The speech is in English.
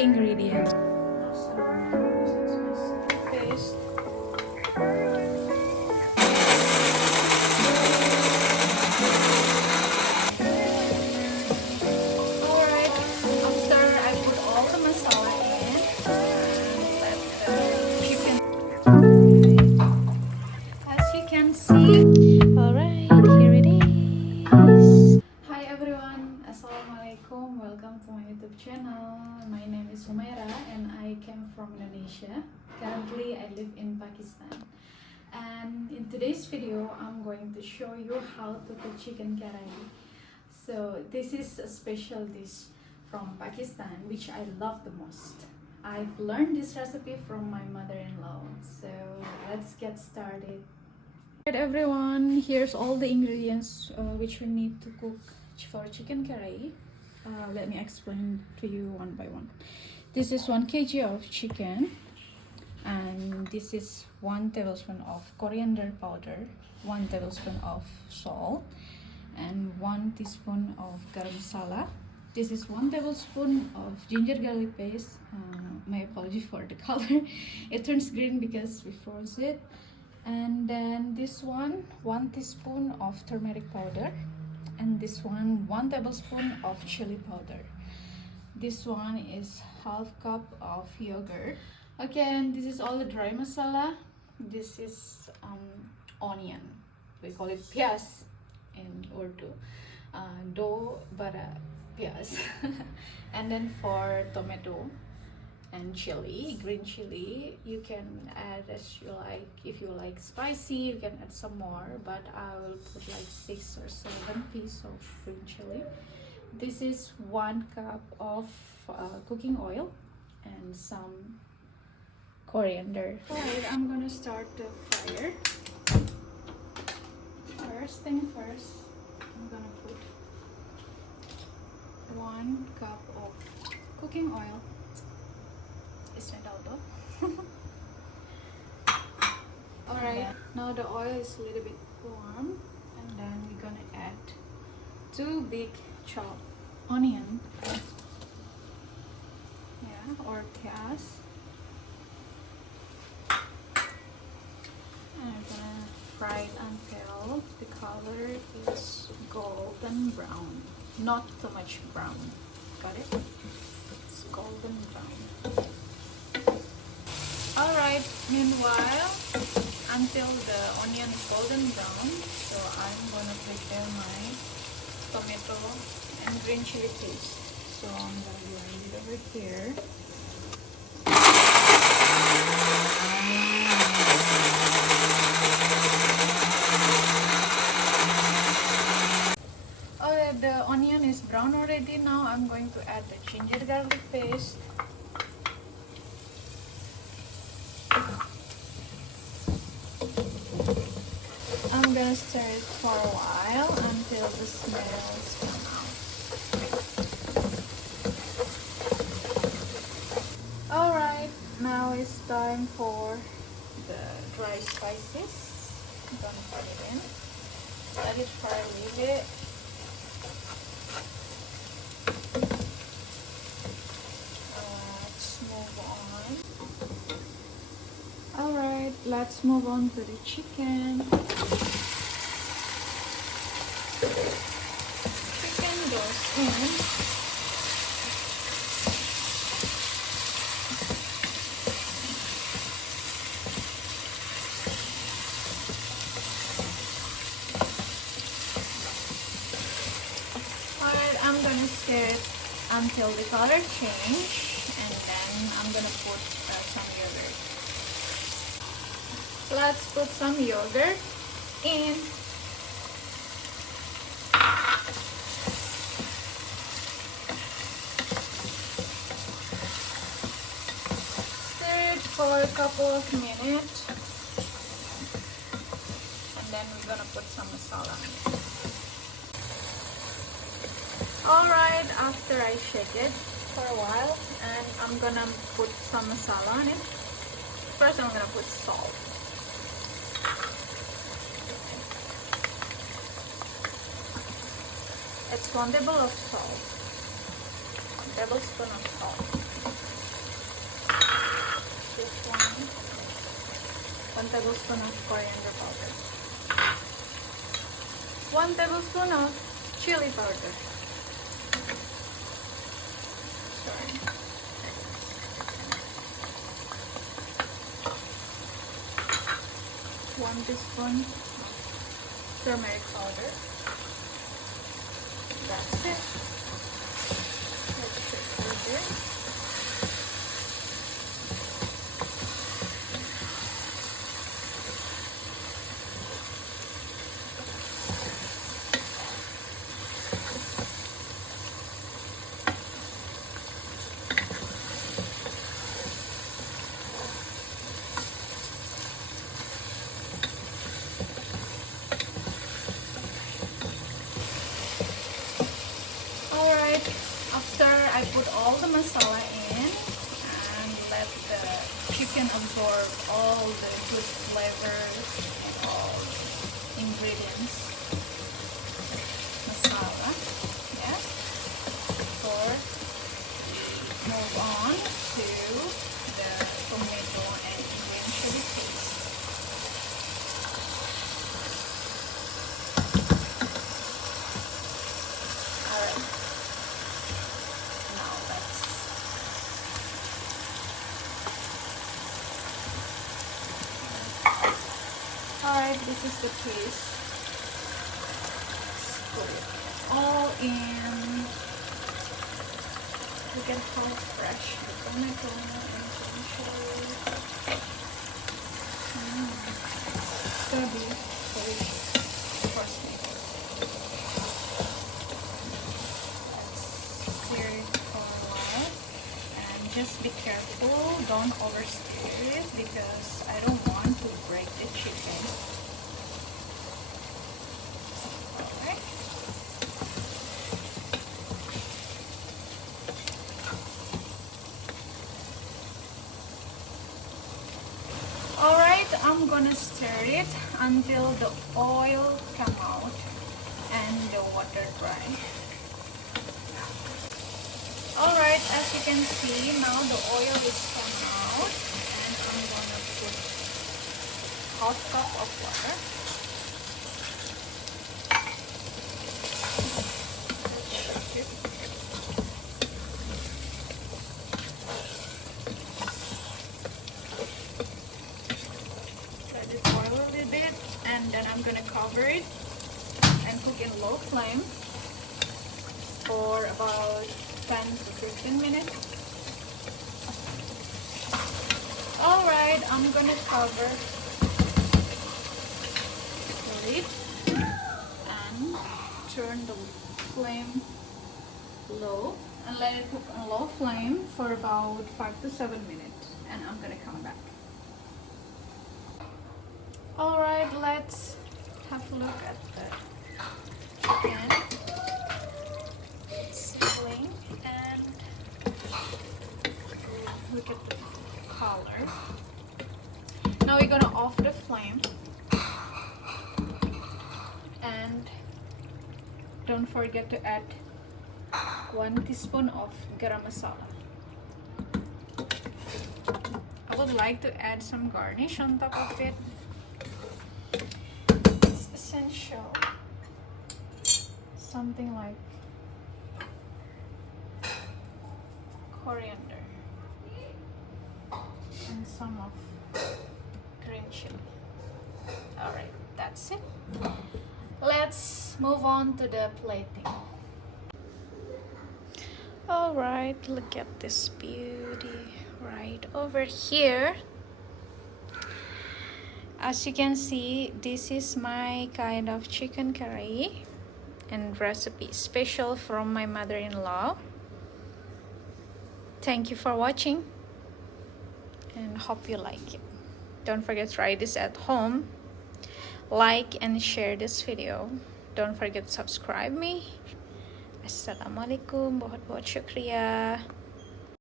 the ingredients. Paste. Alright, after I put all the masala in, and let the chicken. As you can see. Alright, here it is. Hi everyone, Assalamualaikum. Welcome to my YouTube channel. My name is Humaira and I came from Indonesia. Currently I live in Pakistan. And in today's video, I'm going to show you how to cook chicken karahi. So this is a special dish from Pakistan which I love the most. I've learned this recipe from my mother-in-law. So let's get started. Alright everyone, here's all the ingredients which we need to cook for chicken karahi. Let me explain to you one by one. This is 1 kg of chicken, and this is 1 tablespoon of coriander powder, 1 tablespoon of salt, and 1 teaspoon of garam masala. This is 1 tablespoon of ginger garlic paste. My apology for the color. It turns green because we froze it. And then this one, 1 teaspoon of turmeric powder, and this one, 1 tablespoon of chili powder. This one is half cup of yogurt. Okay, and this is all the dry masala. This is onion. We call it pias in Urdu. Do bara pias. And then for tomato and chili, green chili, you can add as you like. If you like spicy, you can add some more, but I will put like 6 or 7 pieces of green chili. This is 1 cup of cooking oil and some coriander. Alright, I'm gonna start the fire. First thing first, I'm gonna put 1 cup of cooking oil. Alright, now the oil is a little bit warm, and then we're gonna add 2 big chopped onion, or pias, and I'm gonna fry it until the color is golden brown, not too much brown. Got it? It's golden brown. Alright, meanwhile, until the onion is golden brown, so I'm gonna prepare my tomato and green chili paste. So I'm gonna blend it over here. Alright, the onion is brown already. Now I'm going to add the ginger garlic paste. I'm gonna stir it for a while until the smells come out. Alright, now it's time for the dry spices. I'm gonna put it in. Let it fry a little bit. Let's move on. Alright, let's move on to the chicken. Chicken goes in. Alright, I'm gonna stir it until the color change, and then I'm gonna put some yogurt. Let's put some yogurt in. Stir it for a couple of minutes, and then we're gonna put some masala in it. Alright, after I shake it for a while, and I'm gonna put some masala on it. First I'm gonna put salt. It's 1 table of salt. 1 tablespoon of salt. this one tablespoon of coriander powder, 1 tablespoon of chili powder. Sorry. 1 teaspoon of turmeric powder. That's it. Let's shift over. Alright, after I put all the masala in and let the chicken absorb all the good flavors and all the ingredients, masala, yes, before we move on to the tomato and green chili paste. Alright. Alright, this is the paste. Let's put it all in. Look at how fresh the tomato and chili. It's gonna be delicious. Trust me. Let's stir it for a while. And just be careful, don't overstir it because I don't want to break the chicken. Alright. Alright, I'm gonna stir it until the oil come out and the water dry. Alright, as you can see, now the oil is come out and I'm gonna put half cup of water. Let's shake it. Let it boil a little bit and then I'm gonna cover it and cook in low flame for about 10 to 15 minutes. Alright, I'm gonna cover the lid and turn the flame low and let it cook on low flame for about 5 to 7 minutes and I'm gonna come back. Alright, let's have a look at the chicken. It's sizzling and look at the color. Now we're gonna off the flame and don't forget to add 1 teaspoon of garam masala. I would like to add some garnish on top of it. It's essential. Something like coriander and some of green chili. Alright, that's it. Let's move on to the plating. Alright, look at this beauty right over here. As you can see, this is my kind of chicken karahi and recipe special from my mother-in-law. Thank you for watching and hope you like it. Don't forget to try this at home. Like and share this video. Don't forget to subscribe me. Assalamualaikum, बहुत बहुत शुक्रिया.